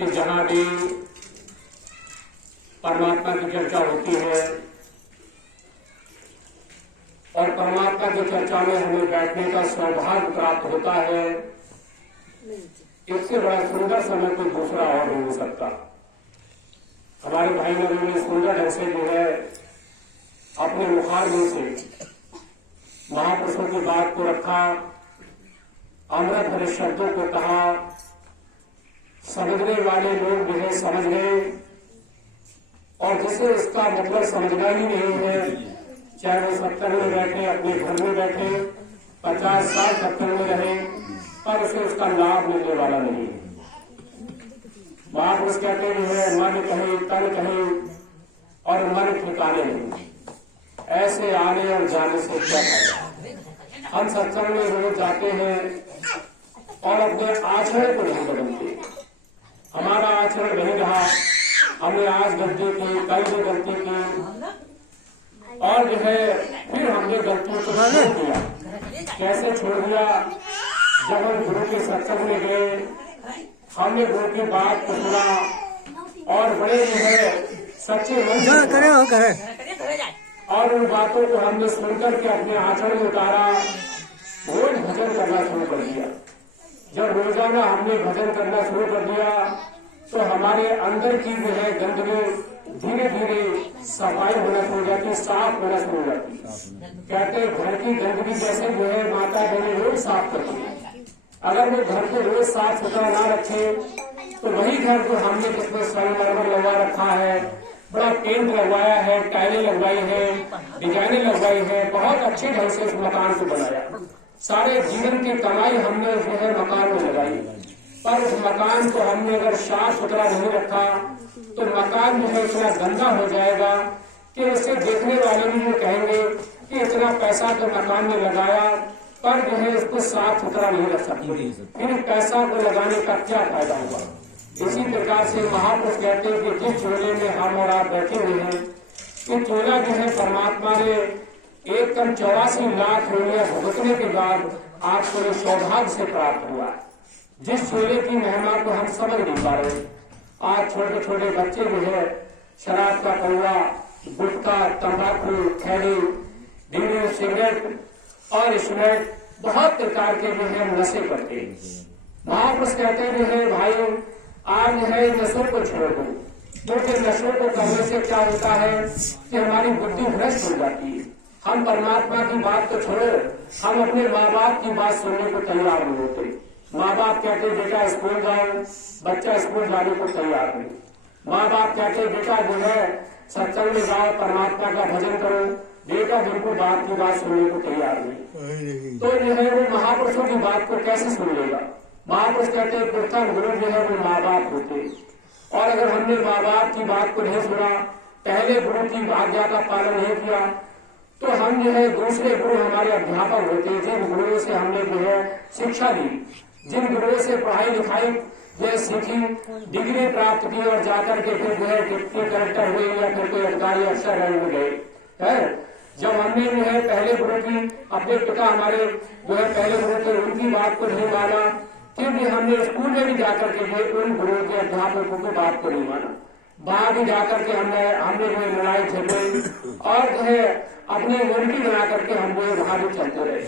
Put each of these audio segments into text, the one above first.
कि जहां भी परमात्मा की चर्चा होती है और परमात्मा की चर्चा में हमें बैठने का सौभाग्य प्राप्त होता है, इससे बड़ा सुंदर समय कोई दूसरा और नहीं हो सकता। हमारे भाई लोगों ने सुंदर ढंग से जो है अपने मुखारबिन से महापुरुषों की बात को रखा, अमृत भरे शब्दों को कहा, समझने वाले लोग जो है समझ गए, और जिसे इसका मतलब समझना ही नहीं है, चाहे वो 70 में बैठे, अपने घर में बैठे, 50 साल 70 में रहे, पर उसे उसका लाभ मिलने वाला नहीं है। महापुरुष कहते हैं मन कहे तन कहे और मन ठिकाने नहीं, ऐसे आने और जाने से क्या फायदा। हम सत्संग में रोज जाते हैं और अपने आचरण को नहीं बदलते। हमारा आचरण नहीं रहा, हमने आज गलती की, कल भी गलती की, और जो है फिर हमने गलतियों को छोड़ दिया। कैसे छोड़ दिया? जब हम गुरु के सत्संग में गए, हमने गुरु की बात को सुना और बड़े जो है सच्चे मन से और उन बातों को हमने सुनकर के अपने आचरण में उतारा। रोज भजन करना शुरू कर दिया। जब रोजाना हमने भजन करना शुरू कर दिया तो हमारे अंदर की जो है गंदगी धीरे धीरे सफाई होना शुरू हो जाती, साफ होना शुरू हो जाती। कहते घर की गंदगी जैसे जो है माता बहने रोज साफ करती है। अगर वो घर को रोज साफ सुथरा ना रखे तो वही घर जो हमने जिसमें संगमरमर लगवा रखा है, बड़ा पेंट लगवाया है, टाइलें लगवाई है, डिजाइनें लगवाई है, बहुत अच्छे ढंग से उस मकान को बनाया, सारे जीवन की कमाई हमने जो है मकान में लगाई, पर उस मकान को हमने अगर साफ सुथरा नहीं रखा तो मकान जो है इतना गंदा हो जाएगा कि उसे देखने वाले भी ये कहेंगे कि इतना पैसा तो मकान में लगाया पर जो है इसको साफ सुथरा नहीं रख सकते, फिर पैसा को लगाने का क्या फायदा हुआ। इसी प्रकार से महापुरुष कहते हैं कि जिस चोले में हम और आप बैठे हुए हैं, कि चोला जो है परमात्मा ने एक कम 84 लाख रुपया भुगतने के बाद आपको ये सौभाग्य से प्राप्त हुआ। जिस चोले की महिमा को हम समझ नहीं पा रहे। आज छोटे छोटे बच्चे जो है शराब का कौवा, गुटखा, तंबाकू, खैनी, बीड़ी, सिगरेट और स्मोक, बहुत प्रकार के जो है नशे करते हैं। महापुरुष कहते हैं जो है भाई आज है नशों को छोड़ दो, क्योंकि नशों को करने से क्या होता है कि हमारी बुद्धि भ्रष्ट हो जाती है। हम परमात्मा की बात को छोड़ो, हम अपने माँ बाप की बात सुनने को तैयार नहीं होते। माँ बाप कहते बेटा स्कूल जाओ, बच्चा स्कूल जाने को तैयार नहीं। माँ बाप कहते बेटा जो है सत्संग में जाओ, परमात्मा का भजन करो, बेटा बिल्कुल बाप की बात सुनने को तैयार नहीं। तो जो है वो महापुरुषों की बात को कैसे सुन लेगा। महापुरुष कहते हैं प्रथम गुरु जो है वो माँ बाप होते, और अगर हमने माँ बाप की बात को नहीं सुना, पहले गुरु की आज्ञा का पालन नहीं किया, तो हम जो है दूसरे गुरु हमारे अध्यापक होते हैं, जिन गुरुओं से हमने जो है शिक्षा ली, जिन गुरुओं से पढ़ाई लिखाई जो सीखी, डिग्री प्राप्त की और जाकर के फिर जो है डिप्टी कलेक्टर हुए या फिर कोई अधिकारी अफसर रहे गए है। जब हमने जो है पहले गुरु की, अपने पिता हमारे जो है पहले गुरु थे, उनकी बात को नहीं माना, फिर भी हमने स्कूल में भी जाकर के जो उन गुरुओं के अध्यापकों की बात को नहीं माना, बाहर भी जाकर के हमने जो है लड़ाई झगड़े और जो है अपनी मुर्गी बना करके हम जो है वहां भी चलते रहे,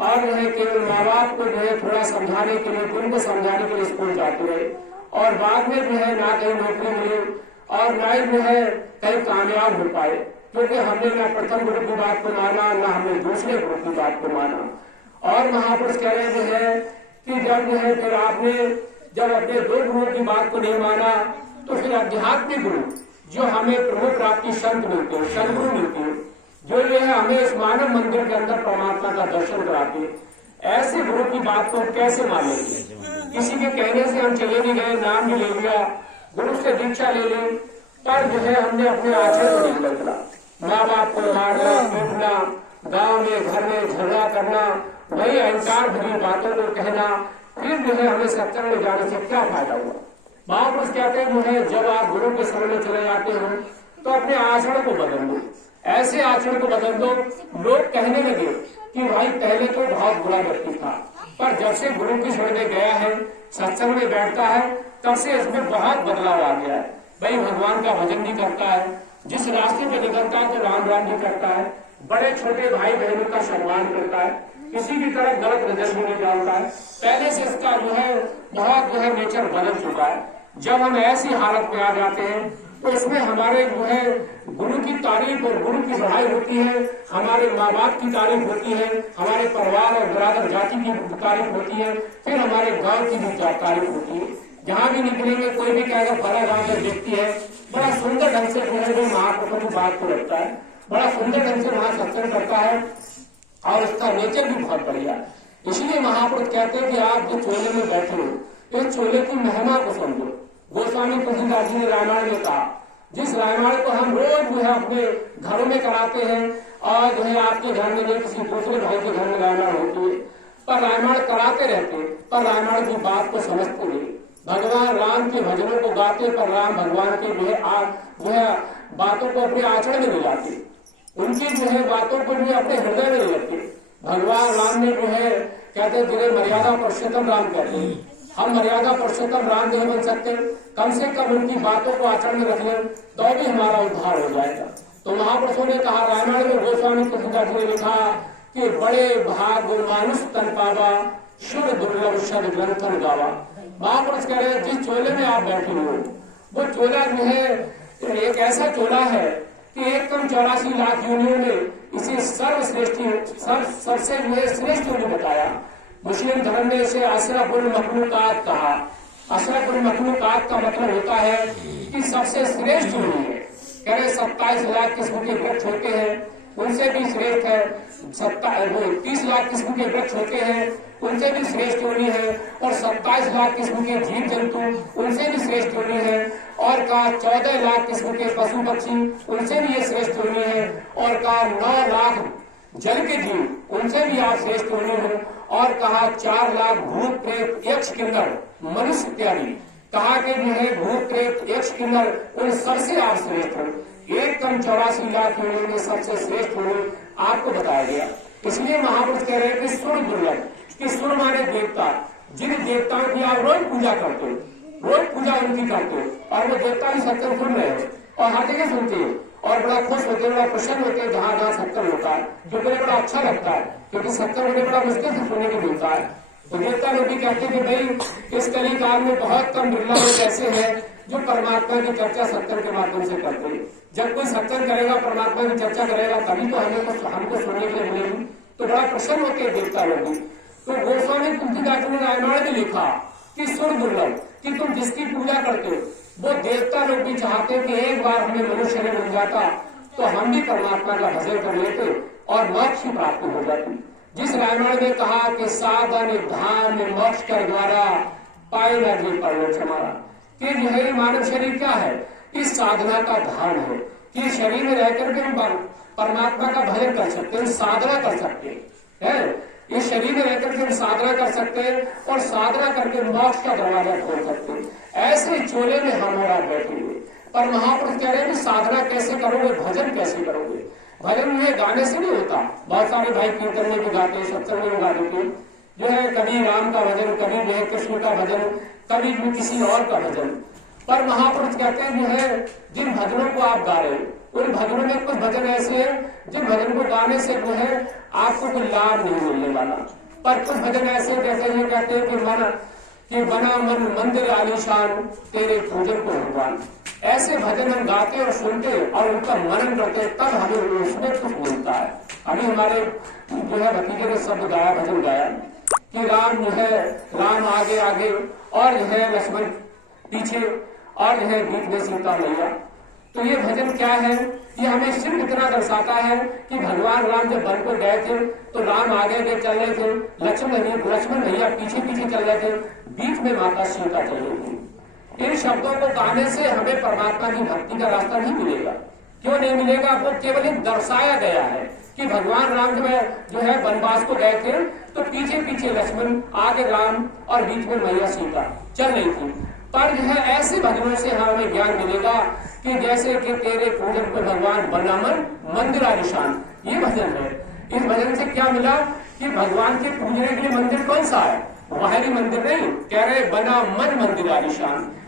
और जो है केवल माँ बाप को जो है थोड़ा समझाने के लिए, उनको समझाने के लिए स्कूल जाते रहे, और बाद में जो है ना कहीं नौकरी मिली और ना ही जो है कहीं कामयाब हो पाए, क्योंकि हमने ना प्रथम गुरु की बात को माना, ना हमने दूसरे गुरु की बात को माना। और महापुरुष कह रहे हैं कि जब जो है फिर आपने जब अपने दो गुरुओं की बात को नहीं माना तो फिर आध्यात्मिक गुरु जो हमें प्रभु प्राप्ति संत मिलते हैं, सदगुरु मिलते हैं, जो ये है हमें इस मानव मंदिर के अंदर परमात्मा का दर्शन कराते हैं, ऐसे गुरु की बात को कैसे मान लेंगे। किसी के कहने से हम चले भी गए, नाम भी ले लिया, गुरु से दीक्षा ले ली, पर जो है हमने अपने आचरण को नहीं बदला। माँ बाप को मारना, पीटना, गाँव में घर में झगड़ा करना, वही अहंकार भरी बातों को कहना, फिर जो है हमें सत्संग में जाने से क्या फायदा हुआ। महापुरुष कहते हैं जो है जब आप गुरु के शरण में चले जाते हो तो अपने आचरण को बदल दो, ऐसे आचरण को बदल दो लोग कहने लगे कि भाई पहले तो बहुत बुरा व्यक्ति था, पर जब से गुरु की शरण में गया है सत्संग में बैठता है तब से इसमें बहुत बदलाव आ गया है। भाई भगवान का भजन भी करता है, जिस रास्ते पे निकलता है तो राम राम भी करता है, बड़े छोटे भाई बहनों का सम्मान करता है, किसी की तरफ गलत नजर भी नहीं डालता है। पहले से इसका बहुत नेचर बदल चुका है। जब हम ऐसी हालत में आ जाते हैं तो इसमें हमारे गुरु की तारीफ और गुरु की बढ़ाई होती है, हमारे माँ बाप की तारीफ होती है, हमारे परिवार और बराबर जाति की तारीफ होती है, फिर हमारे गांव की भी तारीफ होती है। जहाँ भी निकलेंगे कोई भी कहेगा बड़ा गांव का व्यक्ति है, बड़ा सुंदर ढंग से महाप्रभु की बात को रखता है, बड़ा सुंदर ढंग से वहां सत्संग करता है और उसका नेचर भी बहुत बढ़िया। इसलिए महापुरुष कहते हैं कि आप जो चोले में बैठे हो इस चोले की महिमा को समझो। गोस्वामी तुलसीदास जी ने रामायण में कहा, जिस रामायण को हम रोज अपने घरों में कराते हैं और आपके घर में नहीं किसी दूसरे भाई के घर में रामायण होती है, पर रामायण कराते रहते पर रामायण की बात को समझते नहीं। भगवान राम के भजनों को गाते पर राम भगवान के बातों को अपने आचरण में ले जाते, उनकी बातों को अपने हृदय में ले लेते। भगवान राम ने कहते जिन्हें मर्यादा पुरुषोत्तम राम कहते हैं, हम मर्यादा पुरुषोत्तम राम नहीं बन सकते, कम से कम उनकी बातों को आचरण में रख लें तो भी हमारा उद्धार हो जाएगा। तो महापुरुषों ने कहा, रामायण में गोस्वामी तुलसीदास जी ने लिखा कि बड़े भाग मानुष तन पावा, शुभ दुर्लभ शब्द ग्रंथन गावा। महापुरुष कह रहे हैं जिस चोले में आप बैठे हो वो चोला एक ऐसा चोला है कि 1,84 लाख योनियों ने इसे सबसे श्रेष्ठ योनि बताया। मुस्लिम धर्म ने इसे अशरफुल मखलूकात कहा। अशरफुल मखलूकात का मतलब होता है कि सबसे श्रेष्ठ योनि है। कह रहे 27 लाख किस्म के वृक्ष होते हैं, उनसे भी श्रेष्ठ है। 30 लाख किस्म के वृक्ष होते हैं, उनसे भी श्रेष्ठ योनि है। और 27 लाख किस्म के जीव जंतु, उनसे भी श्रेष्ठ योनि है। और कहा 14 लाख किस्म के पशु पक्षी, उनसे भी ये श्रेष्ठ योनि है। और कहा 9 लाख जल के जीव, उनसे भी आप श्रेष्ठ योनि हो। और कहा 4 लाख भूत प्रेत यक्ष किन्नर मनुष्य इत्यादि, कहा कि भूत प्रेत यक्ष किन्नर उन सबसे आप श्रेष्ठ हो। 1,84 लाख योनियों में सबसे श्रेष्ठ योनि आपको बताया गया। इसलिए महापुरुष कह रहे हैं कि सुर दुर्लभ, कि सुर माने देवता, जिन देवताओं की आप रोज पूजा करते हो, रोज पूजा उनकी करते हो और वो देवता भी सत्संग सुन रहे हो और हर जगह सुनते हो और बड़ा खुश होते हैं, बड़ा प्रसन्न होते हैं जहाँ जहाँ सत्संग होता है, जो उन्हें बड़ा अच्छा लगता है, क्योंकि सत्संग उन्हें बड़ा मुश्किल से सुनने को मिलता है। तो देवता लोग भी कहते हैं कि भाई इस कली काल में बहुत कम बिरला लोग ऐसे हैं जो परमात्मा की चर्चा सत्संग के माध्यम से करते हैं। जब कोई सत्संग करेगा, परमात्मा की चर्चा करेगा, तभी तो हमको सुनने के लिए मिलेगी। तो बड़ा प्रसन्न होते हैं देवता लोग भी। तो गोस्वामी तुलसीदास ने रामायण में लिखा कि सुर दुर्लभ, कि तुम जिसकी पूजा करते हो वो देवता लोग भी चाहते कि एक बार हमें मनुष्य ने मिल जाता तो हम भी परमात्मा का भजन कर लेते और मोक्ष की प्राप्ति हो जाती। जिस रामायण में कहा कि साधन धाम मोक्ष कर द्वारा पाए न पर हमारा, कि यह मानव शरीर क्या है, इस साधना का धाम है कि शरीर में रहकर के हम परमात्मा का भजन कर सकते हैं, साधना कर सकते हैं। इस शरीर में रहकर के हम साधना कर सकते हैं और साधना करके मोक्ष का दरवाजा खोल सकते हैं। ऐसे चोले में हम और आप बैठे हुए, पर महापुरुष कह रहे हैं कि साधना कैसे करोगे, भजन कैसे करोगे। भजन ये गाने से नहीं होता। बहुत सारे भाई कीर्तन में भी गाते, सत्संग में भी गा देते, कभी राम का भजन, कभी कृष्ण का भजन, कभी किसी और का भजन। पर महापुरुष कहते हैं जिन भजनों को आप गा रहे हैं उन भजनों में कुछ भजन ऐसे हैं जिन भजन को गाने से आपको कोई लाभ नहीं मिलने वाला। पर कुछ भजन ऐसे जैसे ये कहते हैं कि बना मन मंदिर आलीशान तेरे पूजन को भगवान। ऐसे भजन हम गाते और सुनते और उनका मनन करते, तब हमें उसमें कुछ मिलता है। अभी हमारे भतीजे ने शब्द गाया, भजन गाया कि राम आगे आगे और लक्ष्मण पीछे और बीच में सीता मैया। तो ये भजन क्या है, ये हमें सिर्फ इतना दर्शाता है कि भगवान राम जब वन को गए थे तो राम आगे चल रहे थे, लक्ष्मण भैया पीछे पीछे चल रहे थे, बीच में माता सीता चल रही थी। इन शब्दों को गाने से हमें परमात्मा की भक्ति का रास्ता नहीं मिलेगा। क्यों नहीं मिलेगा? वो केवल एक दर्शाया गया है कि भगवान राम जो है वनवास को गए थे तो पीछे पीछे लक्ष्मण, आगे राम और बीच में मैया सीता चल रही थी। पर ऐसे भजनों से हमें ज्ञान मिलेगा कि जैसे कि तेरे पूजन पर भगवान बना मन मंदिर आलिशान, ये भजन है। इस भजन से क्या मिला कि भगवान के पूजने के लिए मंदिर कौन सा है? बाहरी मंदिर नहीं, कह रहे बना मन मंदिर आलिशान।